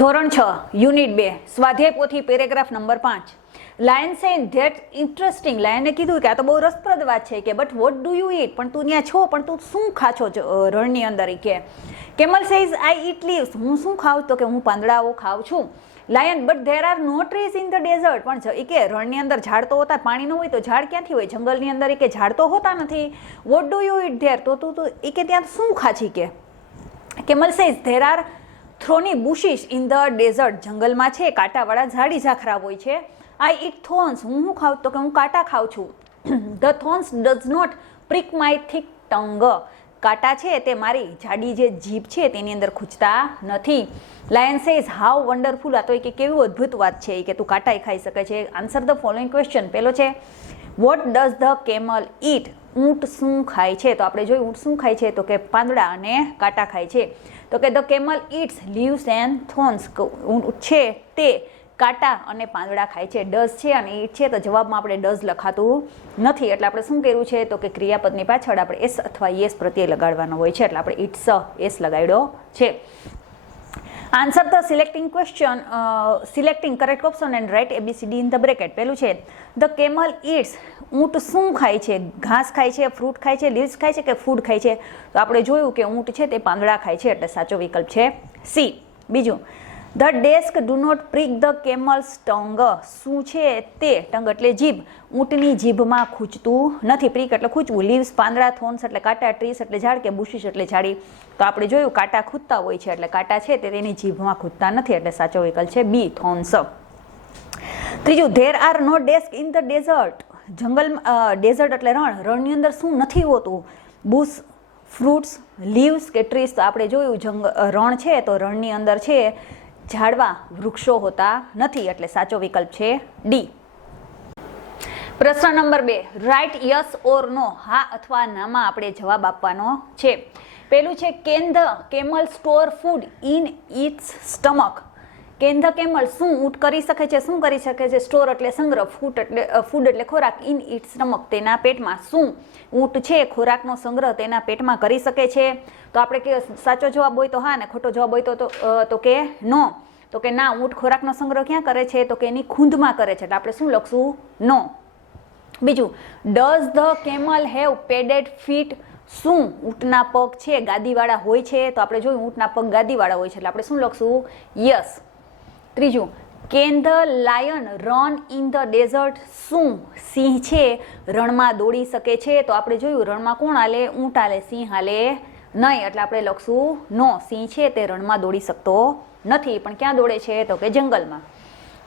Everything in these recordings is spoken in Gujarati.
ધોરણ 6 યુનિટ 2 સ્વાધ્યાય પોથી paragraph number 5. Lion saying that interesting. લાયને કીધું કે આ તો બહુ રસપ્રદ વાત છે કે but what do you eat, પણ તું ત્યાં છો પણ તું શું ખાછો રણની અંદર. કે camel says I eat leaves. હું શું ખાઉં? તો કે હું પાંદડાઓ ખાઉં છું. Lion but there are no trees in the desert. પણ કે રણની અંદર ઝાડ તો હોતા, પાણી ન હોય તો ઝાડ ક્યાંથી હોય? જંગલની અંદર કે ઝાડ તો હોતા નથી. What do you eat there, તો તું કે ત્યાં શું ખાછી? કે camel says there are thorny bushes in the desert. જંગલમાં છે કાંટાવાળા ઝાડી ઝાખરા હોય છે. I eat thorns. હું શું ખાઉં? તો કે હું કાંટા ખાઉં છું. The thorns does not prick my thick tongue. કાંટા છે તે મારી જાડી જે જીભ છે તેની અંદર ખૂંચતા નથી. Lion says how wonderful. આ તો કે કેવી અદ્ભુત વાત છે કે તું કાંટાઈ ખાઈ શકે છે. Answer the following question. પેલો છે વોટ ડઝ ધ કેમલ ઈટ. ઊંટ શું ખાય છે? તો આપણે જોયું ઊંટ શું ખાય છે તો કે પાંદડા અને કાંટા ખાય છે. તો કે the camel its leaves and thorns. ઊંટ છે તે કાંટા અને પાંદડા ખાય છે. ડઝ છે અને ઈટ છે તો જવાબમાં આપણે ડઝ લખાતું નથી. એટલે આપણે શું કર્યું છે તો કે ક્રિયાપદની પાછળ આપણે એસ અથવા યસ પ્રત્યય લગાડવાનો હોય છે. એટલે આપણે ઇટ્સ એસ લગાડ્યો છે. Answer the selecting question. Selecting correct option and write ABCD in the bracket. પેલું છે ધ કેમલ ઈટ્સ. ઊંટ શું ખાય છે? ઘાસ ખાય છે, ફ્રૂટ ખાય છે, લીવ્સ ખાય છે કે ફૂડ ખાય છે? તો આપણે જોયું કે ઊંટ છે તે પાંદડા ખાય છે. એટલે સાચો વિકલ્પ છે સી. બીજું the desk do not prick the camel's tongue. શું છે તે ટંગ એટલે જીભ ઊંટની જીભમાં ખૂંચતું નથી. પ્રિક એટલે ખૂંચવું. લીવ્સ પાંદડા, થોર્ન્સ એટલે કાંટા, ટ્રીસ એટલે ઝાડ કે બુશિસ એટલે ઝાડી. તો આપણે જોયું કાંટા ખૂંચતા હોય છે એટલે કાંટા છે તે તેની જીભમાં ખૂંચતા નથી. એટલે સાચો વિકલ્પ છે બી થોર્ન્સ. ત્રીજું there are no desk in the desert. જંગલમાં ડેઝર્ટ એટલે રણની અંદર શું નથી હોતું? બુશ, ફ્રૂટ્સ, લીવ્સ કે ટ્રીસ. તો આપણે જોયું રણ છે તો રણની અંદર છે ઝાડવા, વૃક્ષો હોતા નથી. એટલે સાચો વિકલ્પ છે ડી. પ્રશ્ન નંબર 2. રાઇટ યસ ઓર નો. હા અથવા નામાં આપણે જવાબ આપવાનો છે. પેલું છે can the camel store food in its stomach. Can the camel શું ઊંટ કરી શકે છે? શું કરી શકે છે? સ્ટોર એટલે સંગ્રહ, ફૂડ એટલે ખોરાક, ઇન ઇટ્સ સ્ટમક તેના પેટમાં. શું ઊંટ છે ખોરાકનો સંગ્રહ તેના પેટમાં કરી શકે છે? તો આપણે કે સાચો જવાબ હોય તો હા ને ખોટો જવાબ હોય તો કે નો. તો કે ના, ઊંટ ખોરાકનો સંગ્રહ ક્યાં કરે છે? તો કે એની ખૂંદમાં કરે છે. એટલે આપણે શું લખશું? નો. બીજું does the camel have padded feet. શું ઊંટના પગ છે ગાદીવાળા હોય છે? તો આપણે જોયું ઊંટના પગ ગાદીવાળા હોય છે. એટલે આપણે શું લખશું? યસ. ત્રીજું can the lion run in the desert. શું સિંહ છે રણમાં દોડી શકે છે? તો આપણે જોયું રણમાં કોણ હાલે? ઊંટ હાલે, સિંહ હાલે નહીં. એટલે આપણે લખશું નો. સિંહ છે તે રણમાં દોડી શકતો નથી. પણ ક્યાં દોડે છે? તો કે જંગલમાં.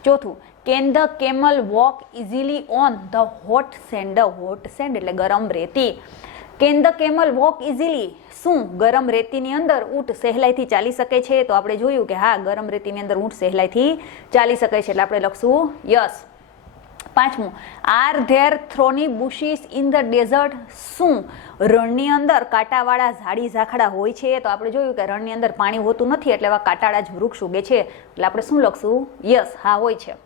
ચોથું can the camel walk easily on the hot send. Hot send એટલે ગરમ રેતી. Can the camel walk easily. શું ગરમ રેતીની અંદર ઊંટ સહેલાઈથી ચાલી શકે છે? તો આપણે જોયું કે હા, ગરમ રેતીની અંદર ઊંટ સહેલાઈથી ચાલી શકે છે. એટલે આપણે લખશું યસ. પાંચમું are there thorny bushes in the desert. શું રણની અંદર કાંટાવાળા ઝાડી ઝાખડા હોય છે? તો આપણે જોયું કે રણની અંદર પાણી હોતું નથી એટલે એવા કાંટાળા જ વૃક્ષ ઉગે છે. એટલે આપણે શું લખશું? યસ, હા હોય છે.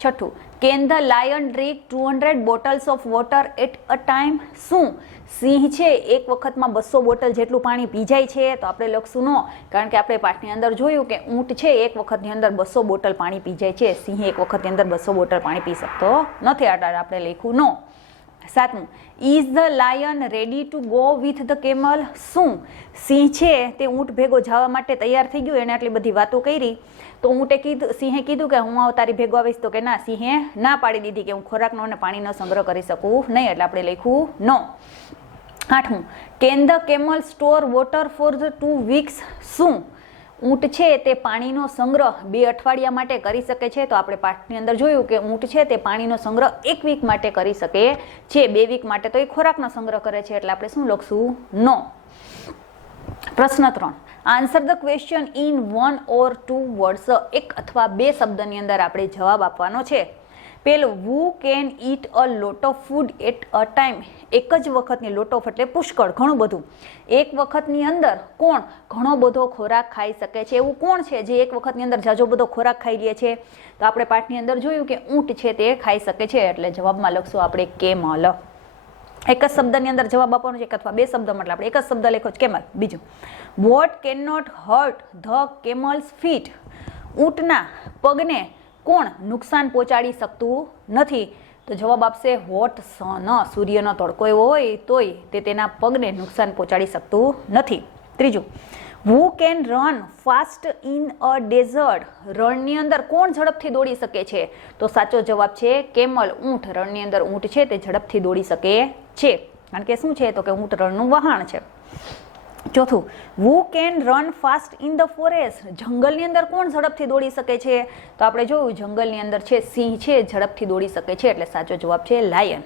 છઠ્ઠું can the lion drink 200 bottles of water at a time. શું સિંહ છે એક વખતમાં 200 બોટલ જેટલું પાણી પી જાય છે? તો આપણે લખશું નો. કારણ કે આપણે પાઠની અંદર જોયું કે ઊંટ છે એક વખતની અંદર 200 બોટલ પાણી પી જાય છે. સિંહ એક વખતની અંદર 200 બોટલ પાણી પી શકતો નથી. એટલે આપણે લખ્યું નો. સાતમું is the lion ready to go with the camel. શું સિંહ છે તે ઊંટ ભેગો જવા માટે તૈયાર થઈ ગયો? એને આટલી બધી વાતો કરી તો સિંહે કીધું કે હું તારી ભેગો આવીશ. તો કે ના, સિંહે ના પાડી દીધી કે હું ખોરાકનો અને પાણીનો સંગ્રહ કરી શકું નહીં. એટલે આપણે લખ્યું નો. આઠમું can the camel store water for the 2 weeks. શું ઊંટ છે તે પાણીનો સંગ્રહ 2 અઠવાડિયા માટે કરી શકે છે? તો આપણે પાઠની અંદર જોયું કે ઊંટ છે તે પાણીનો સંગ્રહ 1 વીક માટે કરી શકે છે. 2 વીક માટે તો એ ખોરાકનો સંગ્રહ કરે છે. એટલે આપણે શું લખશું? નો. પ્રશ્ન 3. Answer the question in 1 or 2 words. 1 અથવા 2 શબ્દની અંદર આપણે જવાબ આપવાનો છે. પેલું who can eat a lot of food at a time. એક જ વખતની, લોટ ઓફ એટલે પુષ્કળ, ઘણું બધું. એક વખતની અંદર કોણ ઘણો બધો ખોરાક ખાઈ શકે છે? એવું કોણ છે જે એક વખતની અંદર જાજો બધો ખોરાક ખાઈ લે છે? તો આપણે પાઠની અંદર જોયું કે ઊંટ છે તે ખાઈ શકે છે. એટલે જવાબમાં લખશું આપણે કેમલ. એક જ શબ્દની અંદર જવાબ આપવાનો છે અથવા 2 શબ્દમાં. એટલે આપણે એક જ શબ્દ લખ્યો છે કેમલ. બીજું what can not hurt the camel's feet. ઊંટના પગને કોણ નુકસાન પહોંચાડી શકતું નથી? તો જવાબ આપશે હોટ સન. સૂર્યનો તડકો એવો હોય તોય તે તેના પગને નુકસાન પહોંચાડી શકતું નથી. ત્રીજું, who can run fast in a desert? રણની અંદર કોણ ઝડપથી દોડી શકે છે? તો સાચો જવાબ છે કેમલ, ઊંટ. રણની અંદર ઊંટ છે તે ઝડપથી દોડી શકે છે, કારણ કે શું છે તો કે ઊંટ રણનું વહાણ છે. ચોથું, હુ can run fast in the forest? જંગલની અંદર કોણ ઝડપથી દોડી શકે છે? તો આપણે જોયું જંગલની અંદર છે સિંહ છે ઝડપથી દોડી શકે છે, એટલે સાચો જવાબ છે લાયન.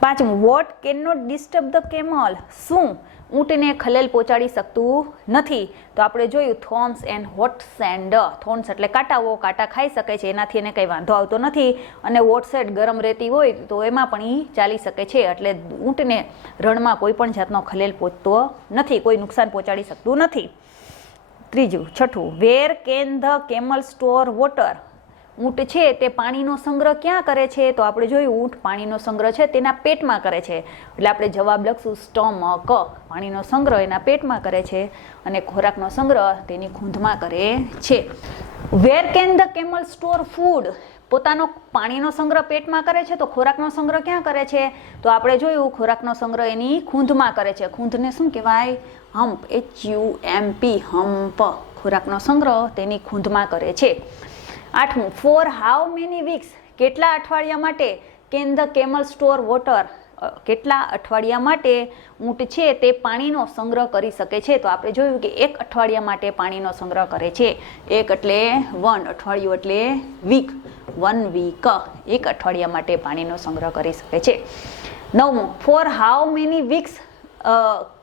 પાંચમું, what can not disturb the camel? શું ઊંટને ખલેલ પહોંચાડી શકતું નથી? તો આપણે જોયું thorns and hot sand. Thorns એટલે કાંટાઓ, કાંટા ખાઈ શકે છે, એનાથી એને કંઈ વાંધો આવતો નથી. અને હોટ સેન્ડ ગરમ રેતી હોય તો એમાં પણ એ ચાલી શકે છે, એટલે ઊંટને રણમાં કોઈ પણ જાતનો ખલેલ પહોંચતો નથી, કોઈ નુકસાન પહોંચાડી શકતું નથી. ત્રીજું, છઠ્ઠું, where can the camel store water? ઊંટ છે તે પાણીનો સંગ્રહ ક્યાં કરે છે? તો આપણે જોયું ઊંટ પાણીનો સંગ્રહ છે તેના પેટમાં કરે છે, એટલે આપણે જવાબ લખશું સ્ટમક. પાણીનો સંગ્રહ એના પેટમાં કરે છે અને ખોરાકનો સંગ્રહ તેની ખૂંધમાં કરે છે. Where can the camel store food? પોતાનો પાણીનો સંગ્રહ પેટમાં કરે છે તો ખોરાકનો સંગ્રહ ક્યાં કરે છે? તો આપણે જોયું ખોરાકનો સંગ્રહ એની ખૂંધમાં કરે છે. ખૂંધને શું કહેવાય? હમ્પ. HUMP, hump. ખોરાકનો સંગ્રહ તેની ખૂંધમાં કરે છે. આઠમું, ફોર હાઉ મેની વીક્સ? કેટલા અઠવાડિયા માટે can the camel store water? કેટલા અઠવાડિયા માટે ઊંટ છે તે પાણીનો સંગ્રહ કરી શકે છે? તો આપણે જોયું કે 1 અઠવાડિયા માટે પાણીનો સંગ્રહ કરે છે. 1 એટલે 1, અઠવાડિયું એટલે વીક, 1 વીક. 1 અઠવાડિયા માટે પાણીનો સંગ્રહ કરી શકે છે. નવમું, for how many weeks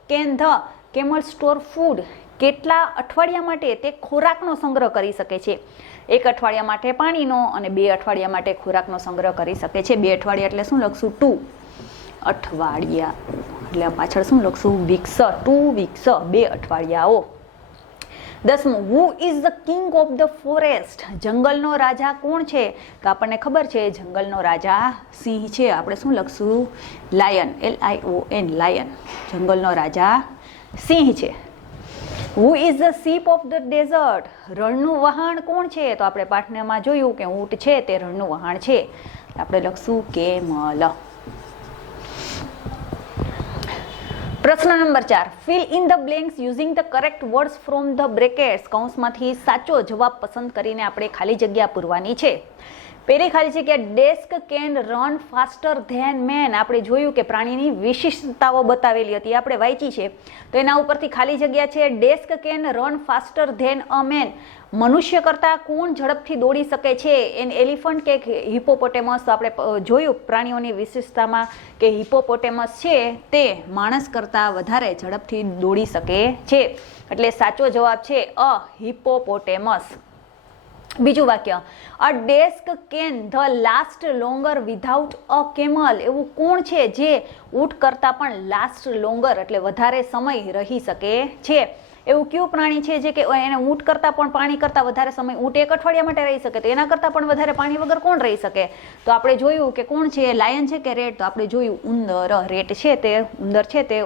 can the camel store food? કેટલા અઠવાડિયા માટે તે ખોરાકનો સંગ્રહ કરી શકે છે? 1 અઠવાડિયા માટે પાણીનો અને 2 અઠવાડિયા માટે ખોરાકનો સંગ્રહ કરી શકે છે. 2 અઠવાડિયા એટલે શું લખશું? 2 અઠવાડિયા, એટલે પાછળ શું લખશું? વીક્સ. 2 વીક્સ, 2 અઠવાડિયાઓ. 10મું, who is the king of the forest? જંગલનો રાજા કોણ છે? તો આપણને ખબર છે જંગલનો રાજા સિંહ છે, આપણે શું લખશું? Lion, LION, lion. જંગલનો રાજા સિંહ છે. Who is the ship of the desert? રણનું વહાણ કોણ છે? તો આપણે પાઠમાં જોયું કે ઊંટ છે તે રણનું વહાણ છે, આપણે લખશું કેમલ. પ્રશ્ન number 4, fill in the blanks using the correct words from the brackets. કૌંસમાંથી સાચો જવાબ પસંદ કરીને આપણે ખાલી જગ્યા પૂરવાની છે. પહેલી ખાલી જગ્યા, desk can run faster than man. આપણે જોયું કે પ્રાણીની વિશિષ્ટતાઓ બતાવેલી હતી, આપણે વાંચી છે, તો એના ઉપરથી ખાલી જગ્યા છે desk can run faster than a man. મનુષ્ય કરતાં કોણ ઝડપથી દોડી શકે છે? એલિફન્ટ કે હિપોપોટેમસ? આપણે જોયું પ્રાણીઓની વિશેષતામાં કે હિપોપોટેમસ છે તે માણસ કરતાં વધારે ઝડપથી દોડી શકે છે, એટલે સાચો જવાબ છે અ હિપોપોટેમસ. બીજું વાક્ય, a desk can the last longer without a camel. એવું કોણ છે જે ઊંટ કરતાં પણ લાસ્ટ લોંગર એટલે વધારે સમય રહી શકે છે? એવું કયું પ્રાણી છે જે કે એને ઊંટ કરતાં પણ પાણી કરતાં વધારે સમય, ઊંટ 1 અઠવાડિયા માટે રહી શકે તો એના કરતાં પણ વધારે પાણી વગર કોણ રહી શકે? તો આપણે જોયું કે કોણ છે? લાયન છે કે રેટ? તો આપણે જોયું ઉંદર. રેટ છે તે ઉંદર છે તે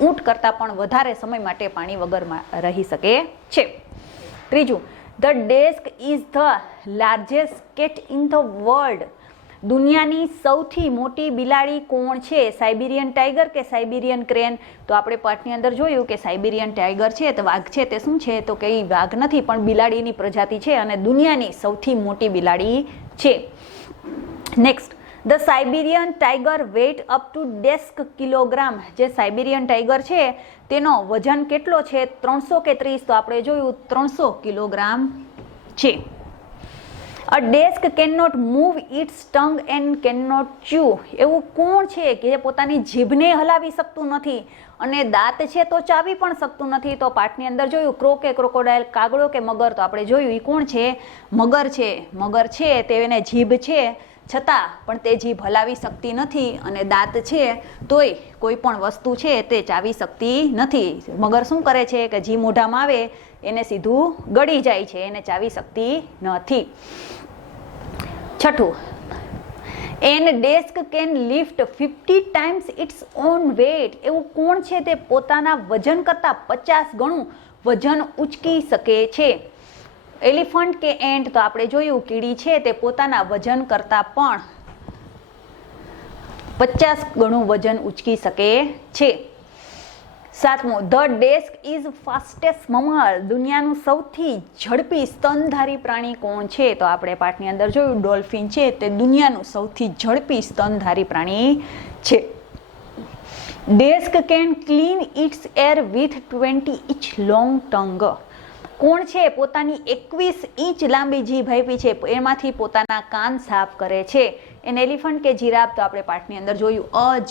ઊંટ કરતાં પણ વધારે સમય માટે પાણી વગર રહી શકે છે. ત્રીજું, the desk is the largest cat in the world. દુનિયાની સૌથી મોટી બિલાડી કોણ છે? સાઇબિરિયન ટાઈગર કે સાઇબિરિયન ક્રેન? તો આપણે પાઠની અંદર જોયું કે સાઇબિરિયન ટાઈગર છે તો વાઘ છે તે શું છે તો કે એ વાઘ નથી પણ બિલાડીની પ્રજાતિ છે અને દુનિયાની સૌથી મોટી બિલાડી છે. Next, the Siberian tiger weight up to desk kilogram. જે સાઇબિરિયન ટાઈગર છે તેનો વજન કેટલો છે? 300 કે 30? તો આપણે જોયું 300 કિલોગ્રામ છે. A desk can not move its tongue and can not chew. એવું કોણ છે કે જે પોતાની જીભને હલાવી શકતું નથી અને દાંત છે તો ચાવી પણ શકતું નથી? તો પાઠની અંદર જોયું ક્રો કે ક્રોકોડાઇલ, કાગડો કે મગર? તો આપણે જોયું એ કોણ છે? મગર છે. મગર છે તે એને જીભ છે છતાં પણ તે જીભ હલાવી શકતી નથી અને દાંત છે તોય કોઈ પણ વસ્તુ છે તે ચાવી શકતી નથી. મગર શું કરે છે કે જે મોઢામાં આવે એને સીધું ગળી જાય છે, એને ચાવી શકતી નથી. છઠ્ઠું, an desk can lift 50 times its own weight. એવું કોણ છે તે પોતાના વજન કરતાં 50 ગણું વજન ઉચકી શકે છે? એલિફન્ટ કે એન્ટ, તો આપણે જોયું કીડી છે તે પોતાના વજન કરતાં પણ 50 ગણું વજન ઉચકી શકે છે. 7મું, ધ ડેસ્ક ઇઝ ફાસ્ટેસ્ટ મમલ, દુનિયાનું સૌથી ઝડપી સ્તનધારી પ્રાણી કોણ છે? તો આપણે પાઠની અંદર જોયું ડોલ્ફિન છે તે દુનિયાનું સૌથી ઝડપી સ્તનધારી પ્રાણી છે. Desk can clean its ear with 20 inch long tongue, કોણ છે પોતાની 21 ઇંચ લાંબી જીભ આપી છે એમાંથી પોતાના કાન સાફ કરે છે? એન એલિફન્ટ કે જીરાફ, તો આપણે પાઠની અંદર જોયું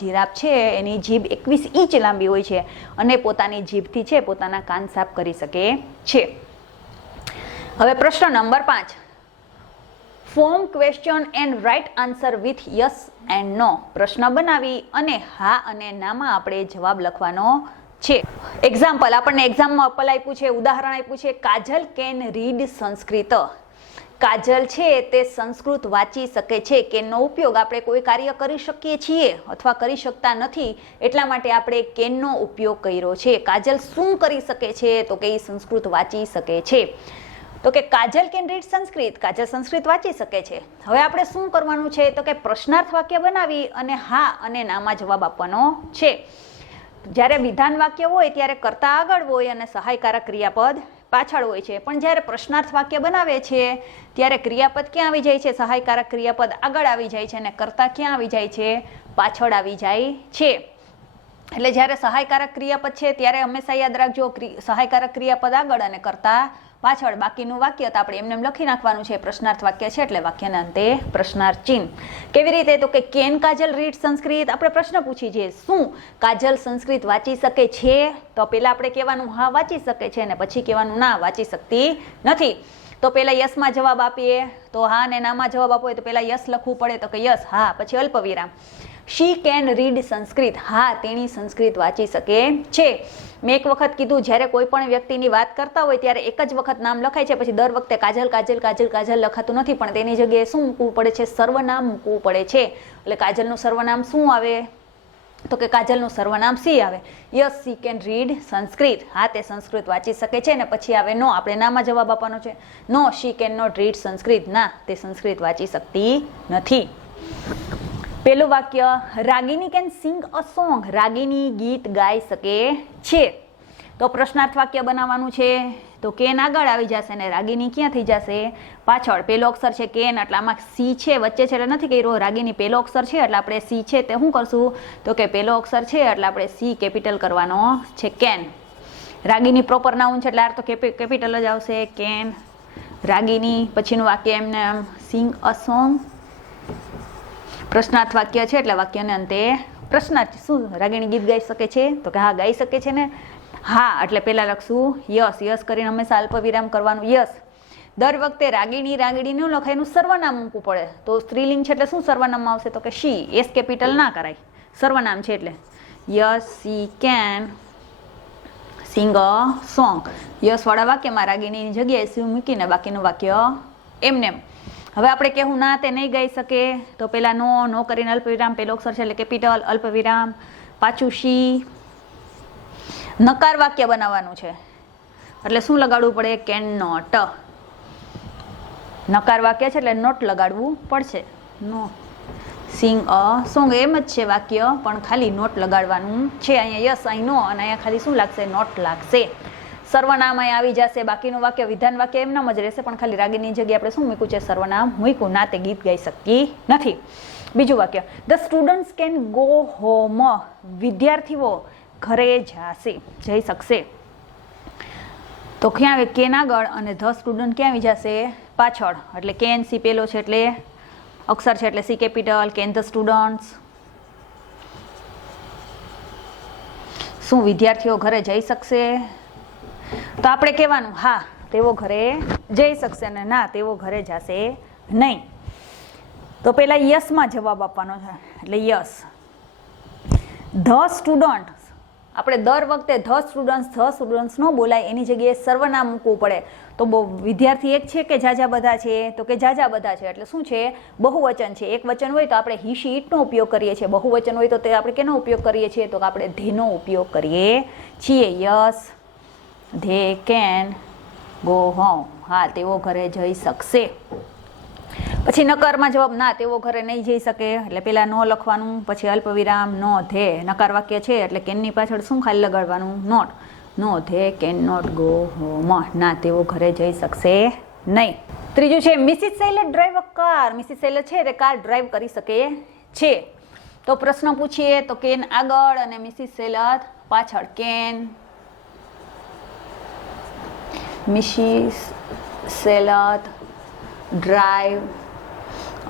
જીરાફ છે એની જીભ 21 ઇંચ લાંબી હોય છે અને પોતાની જીભથી છે પોતાના કાન સાફ કરી શકે છે. હવે પ્રશ્ન number 5, form question and write answer with yes and no, પ્રશ્ન બનાવી અને હા અને નામાં આપણે જવાબ લખવાનો છે. એક્ઝામ્પલ, આપણને એક્ઝામમાં અપલ આપ્યું છે, ઉદાહરણ આપ્યું છે, કાજલ કેન રીડ સંસ્કૃત, કાજલ છે તે સંસ્કૃત વાંચી શકે છે. કેનનો ઉપયોગ આપણે કોઈ કાર્ય કરી શકીએ છીએ અથવા કરી શકતા નથી એટલા માટે આપણે કેનનો ઉપયોગ કર્યો છે. કાજલ શું કરી શકે છે? તો કે એ સંસ્કૃત વાંચી શકે છે. તો કે કાજલ કેન રીડ સંસ્કૃત, કાજલ સંસ્કૃત વાંચી શકે છે. હવે આપણે શું કરવાનું છે? તો કે પ્રશ્નાર્થ વાક્ય બનાવી અને હા અને નામાં જવાબ આપવાનો છે. જ્યારે વિધાન વાક્ય હોય ત્યારે કર્તા આગળ હોય અને સહાયકારક ક્રિયાપદ પાછળ હોય છે, પણ જ્યારે પ્રશ્નાર્થ વાક્ય બનાવે છે ત્યારે ક્રિયાપદ ક્યાં આવી જાય છે? સહાયકારક ક્રિયાપદ આગળ આવી જાય છે અને કર્તા ક્યાં આવી જાય છે? પાછળ આવી જાય છે. એટલે જ્યારે સહાયકારક ક્રિયાપદ છે ત્યારે હંમેશા યાદ રાખજો સહાયકારક ક્રિયાપદ આગળ અને કર્તા પાછળ. બાકીનું વાક્ય તો આપણે એમને લખી નાખવાનું છે. પ્રશ્નાર્થ વાક્ય છે એટલે વાક્યના અંતે પ્રશ્નાર્થ ચિહ્ન. કેવી રીતે? તો કે કેન કાજલ રીડ સંસ્કૃત, આપણે પ્રશ્ન પૂછી છે શું કાજલ સંસ્કૃત વાંચી શકે છે? તો પહેલા આપણે કહેવાનું હા વાંચી શકે છે અને પછી કહેવાનું ના વાંચી શકતી નથી. તો પહેલા યસમાં જવાબ આપીએ તો હા અને નામાં જવાબ આપવો હોય તો પહેલા યસ લખવું પડે, તો કે યસ હા, પછી અલ્પવિરામ. શી કેન રીડ સંસ્કૃત, હા તેણી સંસ્કૃત વાંચી શકે છે. મેં એક વખત કીધું જ્યારે કોઈ પણ વ્યક્તિની વાત કરતા હોય ત્યારે એક જ વખત નામ લખાય છે, પછી દર વખતે કાજલ કાજલ કાજલ કાજલ લખાતું નથી, પણ તેની જગ્યાએ શું મૂકવું પડે છે? સર્વનામ મૂકવું પડે છે. એટલે કાજલનું સર્વનામ શું આવે? તો કે કાજલનું સર્વનામ સી આવે. Yes she can read Sanskrit, હા તે સંસ્કૃત વાંચી શકે છે. ને પછી આવે નો, આપણે નામાં જવાબ આપવાનો છે. No she can not read Sanskrit, ના તે સંસ્કૃત વાંચી શકતી નથી. પેલું વાક્ય, રાગિની કેન સિંગ અ સોંગ, રાગિની ગીત ગાઈ શકે છે. તો પ્રશ્નાર્થ વાક્ય બનાવવાનું છે. તો કેન આગળ આવી જશે અને રાગિની ક્યાં થઈ જશે? પાછળ. પેલો અક્ષર છે કેન એટલે આમાં સી છે વચ્ચે છે એટલે નથી કર્યો. રાગિની પેલો અક્ષર છે એટલે આપણે સી છે તે શું કરશું? તો કે પેલો અક્ષર છે એટલે આપણે સી કેપિટલ કરવાનો છે. કેન. રાગિની પ્રોપર નાઉન છે એટલે આ તો કેપિટલ જ આવશે. કેન રાગિની. પછીનું વાક્ય એમને સિંગ અ સોંગ, પ્રશ્નાર્થ વાક્ય છે એટલે વાક્યને અંતે પ્રશ્નાર્થ. શું રાગિણી ગીત ગાઈ શકે છે? તો કે હા ગાઈ શકે છે ને. હા એટલે પહેલા લખશું યસ. યસ કરીને હંમેશા અલ્પવિરામ કરવાનું. યસ. દર વખતે રાગિણી રાગિણી ન લખાય, એનું સર્વનામ મૂકવું પડે. તો સ્ત્રીલિંગ છે એટલે શું સર્વનામમાં આવશે? તો કે શી. એસ કેપિટલ ના કરાય, સર્વનામ છે એટલે. Yes she can sing a song. Yes વાળા વાક્યમાં રાગિણીની જગ્યાએ સી મૂકીને બાકીનું વાક્ય એમને. હવે આપણે કહેવું ના તે નહીં ગાઈ શકે, તો પેલા નો કરીને અલ્પવિરામ, પેલો અક્ષર છે એટલે કેપિટલ, અલ્પવિરામ, પાછું શી. નકાર વાક્ય બનાવવાનું છે એટલે શું લગાડવું પડે? Can not. નકાર વાક્ય છે એટલે નોટ લગાડવું પડશે. નો સિંગ અ સોંગ એમ જ છે વાક્ય, પણ ખાલી નોટ લગાડવાનું છે. અહીંયા યસ, અહીં નો, અને અહીંયા ખાલી શું લાગશે? નોટ લાગશે. સર્વનામ અહીં આવી જશે. બાકીનું વાક્ય વિધાન વાક્ય એમનામ જ રહેશે, પણ ખાલી રાગીની જગ્યાએ આપણે શું મૂક્યું છે? સર્વનામ મૂક્યું. ના તે ગીત ગાઈ શકતી નથી. બીજું વાક્ય, the students can go home, વિદ્યાર્થીઓ ઘરે જઈ શકશે. તો ક્યાં આવે? કેન આગળ અને ધ સ્ટુડન્ટ ક્યાં આવી જશે? પાછળ. એટલે કેન સી પેલો છે એટલે અક્ષર છે એટલે C capital. Can the students. શું વિદ્યાર્થીઓ ઘરે જઈ શકશે? તો આપણે કહેવાનું હા તેઓ ઘરે જઈ શકશે ને ના તેઓ ઘરે જશે નહીં. તો પહેલા યસમાં જવાબ આપવાનો છે એટલે યસ. ધ સ્ટુડન્ટ, આપણે દર વખતે ધ સ્ટુડન્ટ્સ ન બોલાય, એની જગ્યાએ સર્વનામ મૂકવું પડે. તો વિદ્યાર્થી એક છે કે જાજા બધા છે? તો કે જાજા બધા છે. એટલે શું છે? બહુવચન છે. એક વચન હોય તો આપણે હી શી ઇટનો ઉપયોગ કરીએ છીએ. બહુવચન હોય તો તે આપણે કેનો ઉપયોગ કરીએ છીએ? તો કે આપણે ધેનો ઉપયોગ કરીએ છીએ. Yes they can go home, હા તેઓ ઘરે જઈ શકશે. પછી નકારમાં જવાબ ના તેઓ ઘરે નહીં જઈ શકે એટલે પેલા નો લખવાનું, પછી અલ્પવિરામ નો ધે, નકાર વાક્ય છે એટલે કેનની પાછળ શું ખાલી લગાડવાનું? Not. No they can not go home, ના તેઓ ઘરે જઈ શકશે નહીં. ત્રીજું છે Mrs Sailat drive a car, Mrs Sailat છે તે કાર ડ્રાઈવ કરી શકે છે. તો પ્રશ્ન પૂછીએ તો કેન આગળ અને મિસિસ સૈલત પાછળ. Can Mrs Sailat drive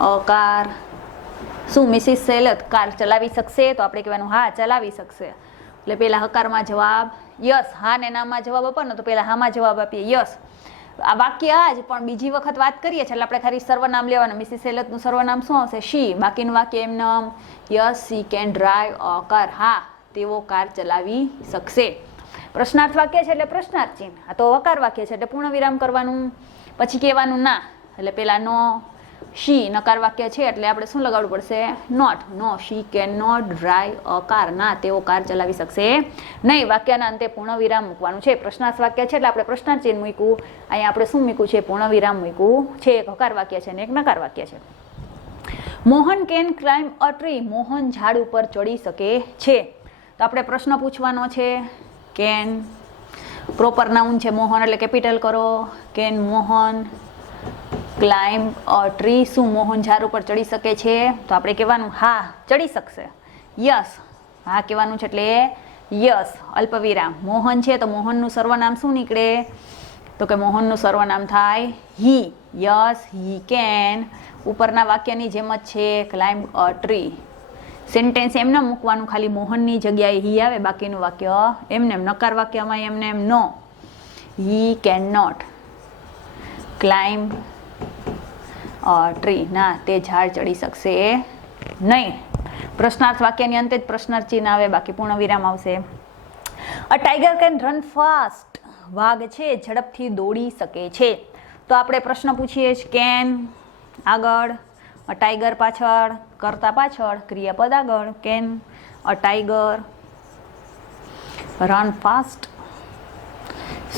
a car, શું મિસિસ સૈલત કાર ચલાવી શકશે? તો આપણે કહેવાનું હા ચલાવી શકશે. એટલે પેલા હકારમાં જવાબ યસ, હા ને નામાં જવાબ આપો ને તો પેલા હામાં જવાબ આપીએ યસ. આ વાક્ય આ જ પણ બીજી વખત વાત કરીએ છીએ એટલે આપણે ખાલી સર્વનામ લેવાનું. મિસિસ સૈલતનું સર્વનામ શું આવશે? શી. બાકીનું વાક્ય એમ નામ yes she can drive a car, હા તેઓ કાર ચલાવી શકશે. પ્રશ્નાર્થ વાક્ય છે એટલે પ્રશ્નાર્થ ચિહ્ન, આ તો વકાર વાક્ય છે એટલે પૂર્ણ વિરામ કરવાનું, પછી કહેવાનું ના એટલે પેલા નો. શી નકાર વાક્ય છે એટલે આપણે શું લગાડવું પડશે? Not. No she can not drive a car, ના તેઓ કાર ચલાવી શકશે નહીં. વાક્યના અંતે પૂર્ણ વિરામ મૂકવાનું છે. પ્રશ્નાર્થ વાક્ય છે એટલે આપણે પ્રશ્નાર્થ ચિહ્ન મૂક્યું, અહીંયા આપણે શું મૂક્યું છે? પૂર્ણ વિરામ મૂક્યું છે. એક હકાર વાક્ય છે ને એક નકાર વાક્ય છે. Mohan can climb a tree, Mohan ઝાડ ઉપર ચડી શકે છે. તો આપણે પ્રશ્ન પૂછવાનો છે. કેન પ્રોપર નાઉન છે મોહન એટલે કેપિટલ કરો. Can Mohan climb a tree, શું મોહન ઝાડ ઉપર ચડી શકે છે? તો આપણે કહેવાનું હા ચડી શકશે. યસ, હા કહેવાનું છે એટલે યસ. અલ્પવિરામ મોહન છે તો મોહનનું સર્વનામ શું નીકળે? તો કે મોહનનું સર્વનામ થાય હી. યસ હી કેન, ઉપરના વાક્યની જેમ જ છે ક્લાઇમ્બ અ ટ્રી. સેન્ટેન્સ એમને મૂકવાનું, ખાલી મોહનની જગ્યાએ હી આવે, બાકીનું વાક્ય એમને. નકાર વાક્યમાં એમને એમ no. He can not climb tree, ના તે ઝાડ ચડી શકશે નહીં. પ્રશ્નાર્થ વાક્યની અંતે જ પ્રશ્નાર્થ ચિહ્ન આવે, બાકી પૂર્ણ વિરામ આવશે. A tiger can run fast, વાઘ છે ઝડપથી દોડી શકે છે. તો આપણે પ્રશ્ન પૂછીએ છીએ. કેન આગળ, અ ટાઈગર પાછળ, કરતા પાછળ, ક્રિયાપદ આગળ. Can a tiger run fast,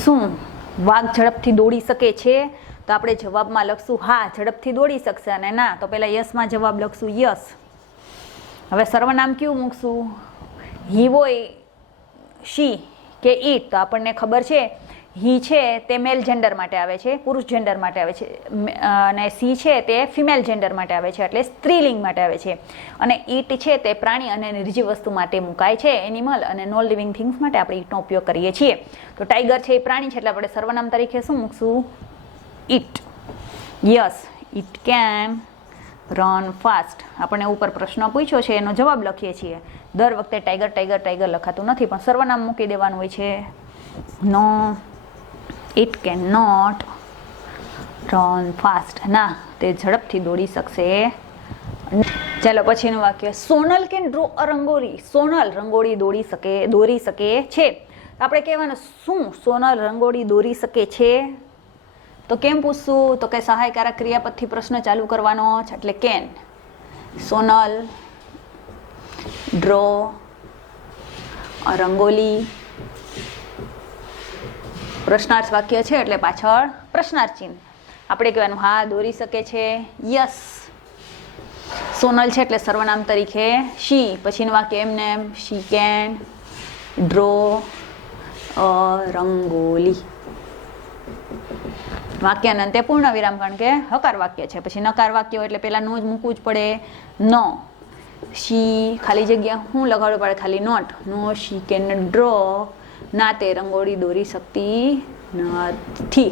શું વાઘ ઝડપથી દોડી શકે છે? તો આપણે જવાબમાં લખશું હા ઝડપથી દોડી શકશે, અને ના તો પેલા યસમાં જવાબ લખશું યસ. હવે સર્વનામ કયું મૂકશું? હી હોય, શી કે ઈટ? તો આપણને ખબર છે હી છે તે મેલ જેન્ડર માટે આવે છે, પુરુષ જેન્ડર માટે આવે છે, અને સી છે તે ફિમેલ જેન્ડર માટે આવે છે એટલે સ્ત્રીલિંગ માટે આવે છે, અને ઈટ છે તે પ્રાણી અને નિર્જીવ વસ્તુ માટે મુકાય છે, એનિમલ અને નોન લિવિંગ થિંગ્સ માટે આપણે ઈટનો ઉપયોગ કરીએ છીએ. તો ટાઈગર છે એ પ્રાણી છે એટલે આપણે સર્વનામ તરીકે શું મૂકશું? It. Yes it can run fast. આપણને ઉપર પ્રશ્ન પૂછ્યો છે એનો જવાબ લખીએ છીએ. દર વખતે ટાઈગર ટાઈગર ટાઈગર લખાતું નથી પણ સર્વનામ મૂકી દેવાનું હોય છે. No it can not run fast, ના તે ઝડપથી દોડી શકશે. ચાલો પછીનું વાક્ય. Sonal can draw a rangoli, Sonal રંગોળી દોરી શકે છે. આપણે કહેવાનું શું સોનલ રંગોળી દોરી શકે છે? તો કેમ પૂછશું? તો કે સહાયકારક ક્રિયાપદથી પ્રશ્ન ચાલુ કરવાનો છે એટલે can. Sonal draw a rangoli, પ્રશ્નાર્થ વાક્ય છે એટલે પાછળ પ્રશ્નાર્થ ચિહ્ન. આપણે કહેવાનું હા દોરી શકે છે. યસ. સોનલ છે એટલે સર્વનામ તરીકે શી, પછીનું વાક્ય એમને એમ she can draw a rangoli. વાક્યના અંતે પૂર્ણ વિરામ, કારણ કે હકાર વાક્ય છે. પછી નકાર વાક્ય એટલે પેલા નો જ મૂકવું જ પડે. નો શી ખાલી જગ્યા શું લગાડવું પડે? ખાલી not. No she can draw, ના તે રંગોળી દોરી શકતી નથી.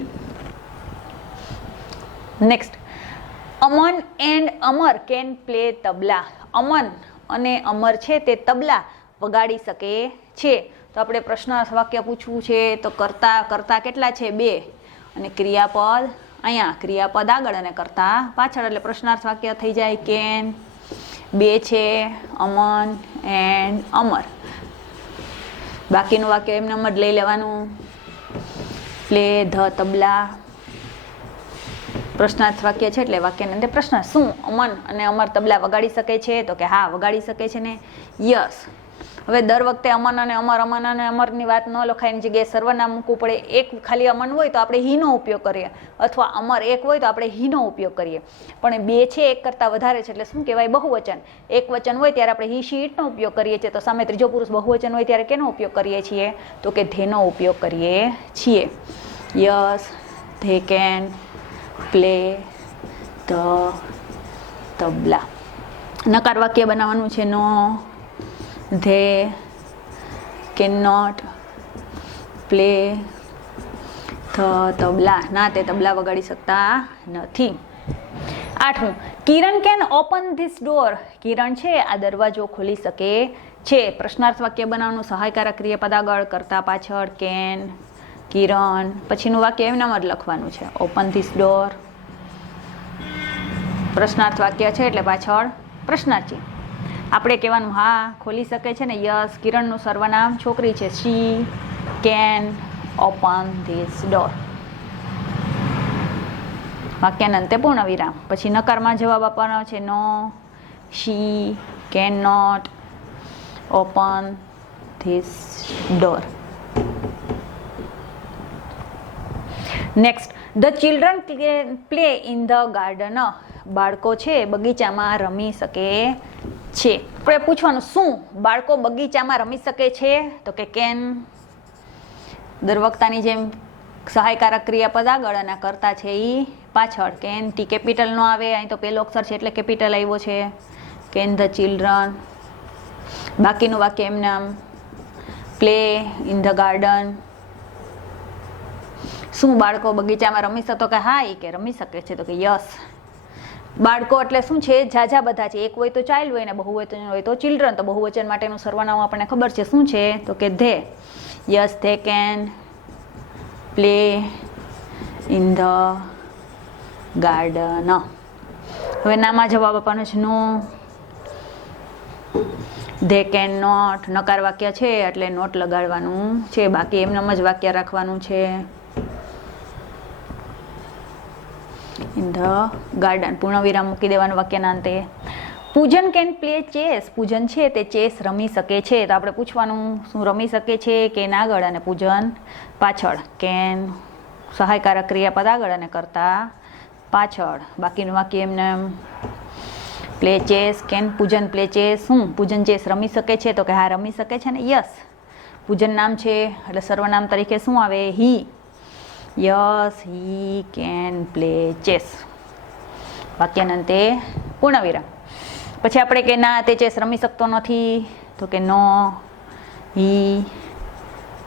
Next. Aman and Amar can play tabla, Aman અને અમર છે તે તબલા વગાડી શકે છે. તો આપણે પ્રશ્નાર્થ વાક્ય પૂછવું છે. તો કરતા કેટલા છે? 2, અને ક્રિયાપદ અહીંયા, ક્રિયાપદ આગળ અને કરતા પાછળ, એટલે પ્રશ્નાર્થ વાક્ય થઈ જાય કેન 2 છે અમન એન્ડ અમર. બાકીનું વાક્ય એમને જ લઈ લેવાનું. પ્લે ધ તબલા, પ્રશ્નાર્થ વાક્ય છે એટલે વાક્યની અંદર પ્રશ્ન. શું અમન અને અમર તબલા વગાડી શકે છે? તો કે હા વગાડી શકે છે ને. યસ. હવે દર વખતે અમન અને અમરની વાત ન લખાય, એની જગ્યાએ સર્વનામ મૂકવું પડે. એક ખાલી અમન હોય તો આપણે હીનો ઉપયોગ કરીએ, અથવા અમર એક હોય તો આપણે હીનો ઉપયોગ કરીએ. પણ બે છે, એક કરતાં વધારે છે, એટલે શું કહેવાય? બહુવચન. એક વચન હોય ત્યારે આપણે હી શી ઇટનો ઉપયોગ કરીએ છીએ, તો સામે ત્રીજો પુરુષ બહુવચન હોય ત્યારે કેનો ઉપયોગ કરીએ છીએ? તો કે ધેનો ઉપયોગ કરીએ છીએ. Yes they can play the tabla. નકાર વાક્ય બનાવવાનું છે. No they can not play the tabla. ના, તે તબલા વગાડી શકતા નથી. 8મું, Kiran can open this door. Kiran છે આ દરવાજો ખોલી શકે છે. પ્રશ્નાર્થ વાક્ય બનાવવાનું. સહાયકારક ક્રિયાપદ આગળ, કરતા પાછળ, કેન, કિરણ. પછીનું વાક્ય એમનામ જ લખવાનું છે. Open this door. પ્રશ્નાર્થ વાક્ય છે એટલે પાછળ પ્રશ્નાર્થ ચિહ્ન. આપણે કહેવાનું હા ખોલી શકે છે ને. યસ, કિરણનું સર્વનામ છોકરી છે. She can open this door. વાક્યના અંતે પૂર્ણ વિરામ. પછી નકારમાં જવાબ આપવાનો છે. No she can not open this door. Next, the children play in the garden. બાળકો છે બગીચામાં રમી શકે છે. આપણે પૂછવાનું શું બાળકો બગીચામાં રમી શકે છે? તો કે કેન. દર વખતાની જેમ સહાયકારક ક્રિયાપદ આગળ અને કરતા છે એ પાછળ. કેન ટી કેપિટલ નો આવે, અહીં તો પહેલો અક્ષર છે એટલે કેપિટલ આવ્યો છે. Can the children. બાકીનું વાક્ય એમનામ. Play in the garden. શું બાળકો બગીચામાં રમી શકે? તો કે હા, એ કે રમી શકે છે. તો કે યસ. બાળકો એટલે શું છે? ઝાઝા બધા છે. એક હોય તો ચાઇલ્ડ હોય ને બહુવચન હોય તો ચિલ્ડ્રન. તો બહુવચન માટેનું સર્વનામ આપણને ખબર છે શું છે? તો કે they. Yes they can play in the garden. હવે નામાં જવાબ આપવાનો છે. No they can not. નકાર વાક્ય છે એટલે નોટ લગાડવાનું છે. બાકી એમનામ જ વાક્ય રાખવાનું છે. In the garden. પૂર્ણ વિરામ મૂકી દેવાનું વાક્યના અંતે. પૂજન કેન પ્લે ચેસ. પૂજન છે તે ચેસ રમી શકે છે. તો આપણે પૂછવાનું શું રમી શકે છે? કેન આગળ અને પૂજન પાછળ. કેન સહાયકારક ક્રિયાપદ આગળ અને કરતા પાછળ. બાકીનું વાક્ય એમને પ્લે ચેસ. કેન પૂજન પ્લે ચેસ. શું પૂજન ચેસ રમી શકે છે? તો કે હા રમી શકે છે ને. યસ. પૂજન નામ છે એટલે સર્વનામ તરીકે શું આવે? He. Yes he can play chess. વાક્યના અંતે પૂર્ણ વિરામ. પછી આપણે કે ના તે ચેસ રમી શકતો નથી. તો કે no he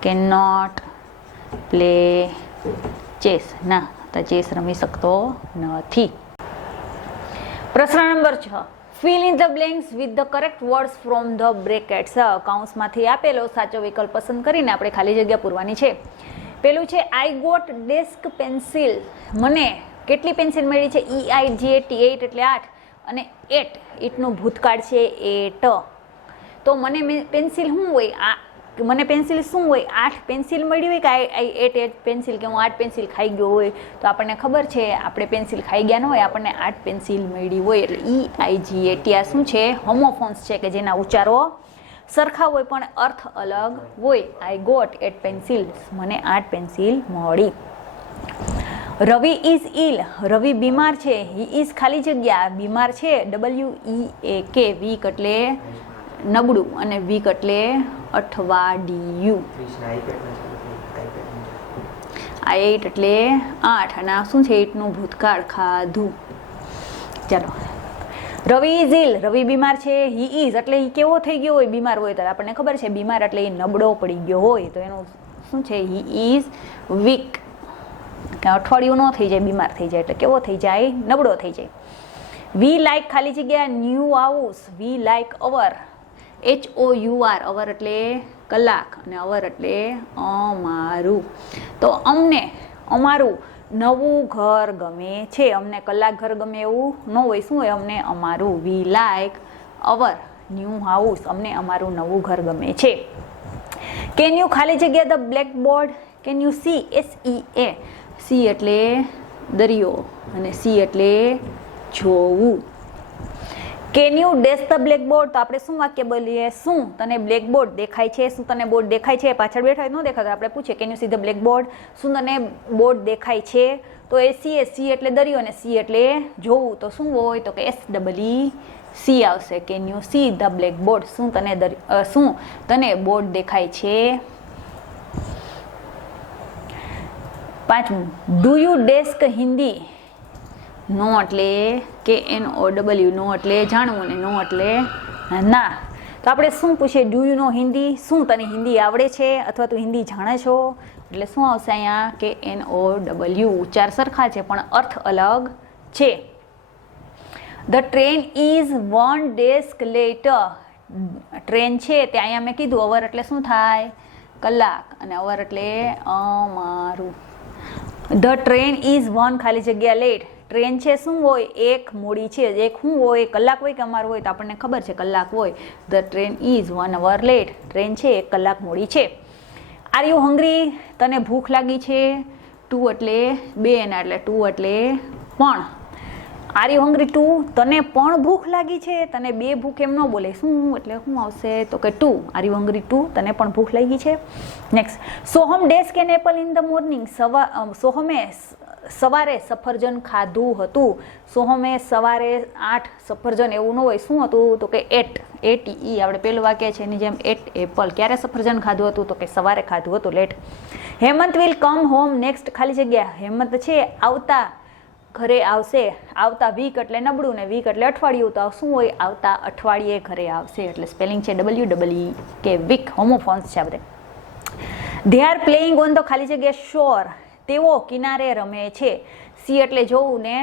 can not play chess. ના, તો ચેસ રમી શકતો નથી. પ્રશ્ન નંબર 6, fill in the blanks with the correct words from the brackets. કૌંસમાંથી આપેલો સાચો વિકલ્પ પસંદ કરીને આપણે ખાલી જગ્યા પૂરવાની છે. પેલું છે આઈ ગોટ ડેસ્ક પેન્સિલ. મને કેટલી પેન્સિલ મળી છે? EIGHT 8 એટલે 8 અને 8 ઇટનું ભૂતકાળ છે 8. તો મને પેન્સિલ શું હોય? મને પેન્સિલ શું હોય? 8 પેન્સિલ મળી હોય કે 8 પેન્સિલ કે હું 8 પેન્સિલ ખાઈ ગયો હોય? તો આપણને ખબર છે આપણે પેન્સિલ ખાઈ ગયા ન હોય, આપણને 8 પેન્સિલ મળી હોય. એટલે EIGHT આ શું છે? હોમોફોન્સ છે કે જેના ઉચ્ચારો સરખા હોય પણ અર્થ અલગ હોય. I got 8 pencils. મને 8 પેન્સિલ મળી. રવિ ઇઝ ઇલ. રવિ બીમાર છે. હી ઇઝ ખાલી જગ્યા બીમાર છે. WEAK. વીક એટલે નબળું અને વીક એટલે અઠવાડિયું. 8 એટલે 8 અને આ શું છે? 8નું ભૂતકાળ ખાધું. ચાલો. રવિ ઇઝ ઇલ. રવિ બીમાર છે. હી ઇઝ એટલે એ કેવો થઈ ગયો હોય? બીમાર હોય તો આપણને ખબર છે બીમાર એટલે એ નબળો પડી ગયો હોય. તો એનું શું છે? He is weak. અઠવાડિયું ન થઈ જાય, બીમાર થઈ જાય એટલે કેવો થઈ જાય? નબળો થઈ જાય. વી લાઈક ખાલી જગ્યા new house. We like our. HOUR. Hour એટલે કલાક અને અવર એટલે અમારું. તો અમને અમારું નવું ઘર ગમે છે. અમને કલાક ઘર ગમે એવું ન હોય. શું હોય? અમને અમારું. વી લાઈક અવર ન્યૂ હાઉસ. અમને અમારું નવું ઘર ગમે છે. કેન યુ ખાલી જગ્યા the blackboard. Can you C? SEA. C એટલે દરિયો અને સી એટલે જોવું. Can you dash the blackboard, તો આપણે શું વાક્ય બોલીએ, શું તને બ્લેકબોર્ડ દેખાય છે, શું તને બોર્ડ દેખાય છે, પાછળ બેઠા હોય ન દેખાય આપણે પૂછીએ can you see the blackboard, શું તને બોર્ડ દેખાય છે, તો સી એટલે દરિયો અને સી એટલે જોવું, તો શું હોય, તો કે SEE આવશે, can you see the blackboard, શું તને બોર્ડ દેખાય છે. પાંચમું, ડુ યુ ડેસ્ક હિન્દી, નો એટલે KNOW, નો એટલે જાણવું ને નો એટલે ના, તો આપણે શું પૂછીએ, ડુ યુ નો હિન્દી, શું તને હિન્દી આવડે છે અથવા તું હિન્દી જાણે છો, એટલે શું આવશે અહીંયા KNOW. ઉચ્ચાર સરખા છે પણ અર્થ અલગ છે. The train is 1 desk letter, train છે તે અહીંયા મેં કીધું અવર એટલે શું થાય, કલાક, અને અવર એટલે અમારું. ધ ટ્રેન ઇઝ 1 ખાલી જગ્યા લેટ, ટ્રેન છે શું હોય, એક મોડી છે, એક શું હોય, કલાક હોય કે અમારું હોય, તો આપણને ખબર છે કલાક હોય. The train is 1 hour late, train છે એક કલાક મોડી છે. આર યુ હંગ્રી, તને ભૂખ લાગી છે, ટુ એટલે બે એના એટલે ટુ એટલે પણ. આર યુ હંગ્રી ટુ, તને પણ ભૂખ લાગી છે, તને બે ભૂખ એમ ન બોલે, શું એટલે શું આવશે, તો કે too. Are you hungry too, તને પણ ભૂખ લાગી છે. Next, Soham desk an apple in the morning, સોહમે સવારે સફરજન ખાધું હતું. સોહમે સવારે 8 સફરજન, એવું ન હોય, શું હતું, તો કે ATE, આપણે પેલું વાક્ય છે એની જેમ એટ એપલ, ક્યારે સફરજન ખાધું હતું, તો કે સવારે ખાધું હતું, late. Hemant will come home next ખાલી જગ્યા, હેમંત છે આવતા ઘરે આવશે, આવતા વીક એટલે નબળું ને વીક એટલે અઠવાડિયું, તો શું હોય, આવતા અઠવાડિયે ઘરે આવશે, એટલે સ્પેલિંગ છે WEEK, વીક, હોમોફોન્સ છે આ બધા. They are playing on the ખાલી જગ્યા શોર, તેઓ કિનારે રમે છે. સી એટલે જોવું ને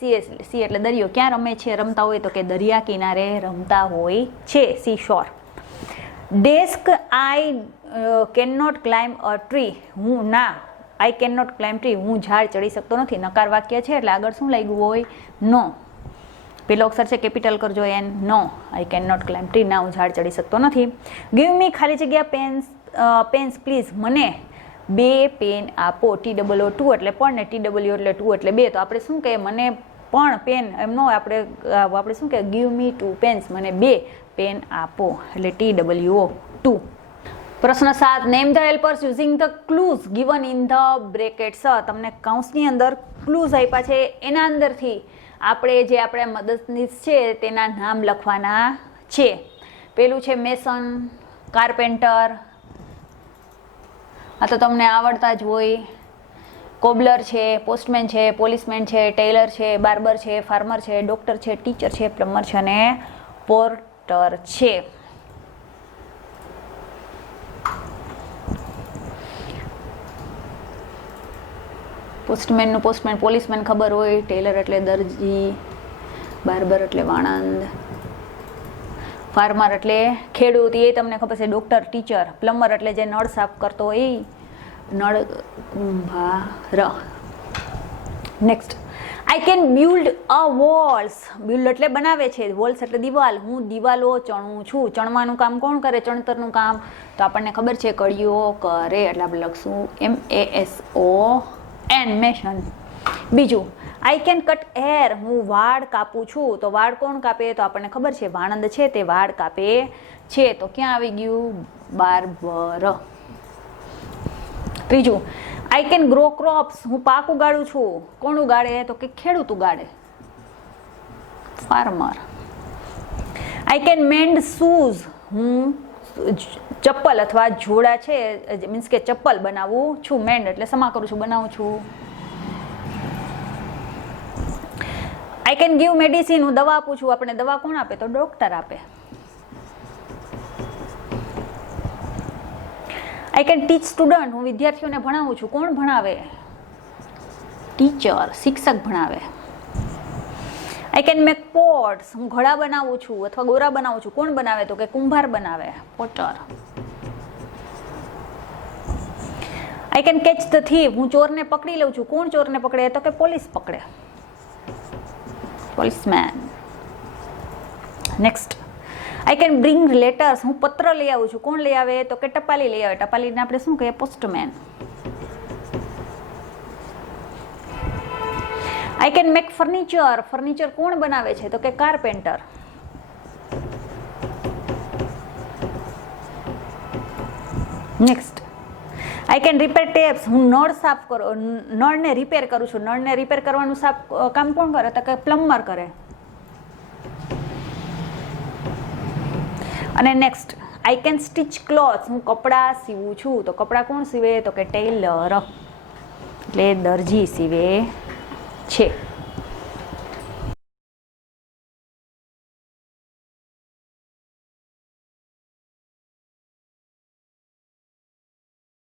સી એટલે દરિયો, ક્યાં રમે છે, રમતા હોય, તો કે દરિયા કિનારે રમતા હોય છે, sea shore. Desk, I can not climb a tree, હું ના, I can not climb tree, હું ઝાડ ચડી શકતો નથી, નકાર વાક્ય છે એટલે આગળ શું લાગ્યું હોય, નો. પેલો અક્ષર છે કેપિટલ કરજો N, no, I can not climb tree, ના હું ઝાડ ચડી શકતો નથી. ગીવ મી ખાલી જગ્યા પેન્સ પ્લીઝ, મને 2 પેન આપો, TOO2 એટલે પણ ને TW એટલે 2 એટલે 2, તો આપણે શું કહીએ, મને પણ પેન એમ ન હોય, આપણે શું કહીએ, ગીવ મી 2 પેન્સ, મને 2 પેન આપો, એટલે TWO2. પ્રશ્ન 7, name the helpers using the clues given in the brackets, તમને કૌંસની અંદર ક્લૂઝ આપ્યા છે, એના અંદરથી આપણે મદદનીશ છે તેના નામ લખવાના છે. પેલું છે મેસન, કાર્પેન્ટર, આ તો તમને આવડતા જ હોય. કોબલર છે, પોસ્ટમેન છે, પોલીસમેન છે, ટેલર છે, બાર્બર છે, ફાર્મર છે, ડોક્ટર છે, ટીચર છે, પ્લમ્બર છે અને પોર્ટર છે. પોસ્ટમેનનું પોસ્ટમેન, પોલીસમેન ખબર હોય, ટેલર એટલે દરજી, બાર્બર એટલે વાણંદ, ફાર્મર એટલે ખેડૂત, એ તમને ખબર છે, ડોક્ટર, ટીચર, પ્લમ્બર એટલે જે નળ સાફ કરતો હોય, નળ કુંભાર. Next, I can build a walls, build એટલે બનાવે છે, વોલ્સ એટલે દિવાલ, હું દિવાલો ચણું છું. ચણવાનું કામ કોણ કરે, ચણતરનું કામ, તો આપણને ખબર છે કડીઓ કરે, એટલે આપણે લખશું MASON, મેશન. બીજું, આઈ કેન કટ હેર, હું વાળ કાપું છું, તો વાળ કોણ કાપે, તો આપણને ખબર છે વાણંદ છે તે વાળ કાપે છે, તો ક્યાં આવી ગયું, બાર્બર. ત્રીજું, આઈ કેન ગ્રો ક્રોપ્સ, હું પાક ઉગાડું છું, કોણ ઉગાડે, તો કે ખેડૂત ઉગાડે, farmer. I can mend shoes, હું ચપ્પલ અથવા જોડા છે, મીન્સ કે ચપ્પલ બનાવું છું, મેન્ડ એટલે સમા કરું છું, બનાવું છું. આઈ કેન ગીવ મેડિસિન, હું દવા આપું છું, આપણે દવા કોણ આપે, તો ડોક્ટર આપે. આઈ કેન ટીચ સ્ટુડન્ટ, હું વિદ્યાર્થીઓને ભણાવું છું, કોણ ભણાવે, ટીચર, શિક્ષક ભણાવે. આઈ કેન મેક પોટ્સ, હું ઘડા બનાવું છું અથવા ગોરા બનાવું છું, કોણ બનાવે, તો કે કુંભાર બનાવે, Potter. I can catch the thief, હું ચોરને પકડી લઉં છું, કોણ ચોરને પકડે, તો કે પોલીસ પકડે, policeman. Next, I can bring letters, હું પત્ર લઈ આવું છું, કોણ લઈ આવે, તો કે ટપાલી લઈ આવે, ટપાલીને આપણે શું કહીએ, postman. I can make furniture, furniture કોણ બનાવે છે, તો કે carpenter. Next, I can repair taps, હું નળ સાફ કરો, નળને રિપેર કરું છું. નળને રિપેર કરવાનું કામ કોણ કરે? તો કે પ્લમ્બર કરે. અને next, I can stitch clothes, હું કપડાં સીવું છું. તો કપડાં કોણ સીવે? તો કે ટેલર, એટલે દરજી સીવે છે.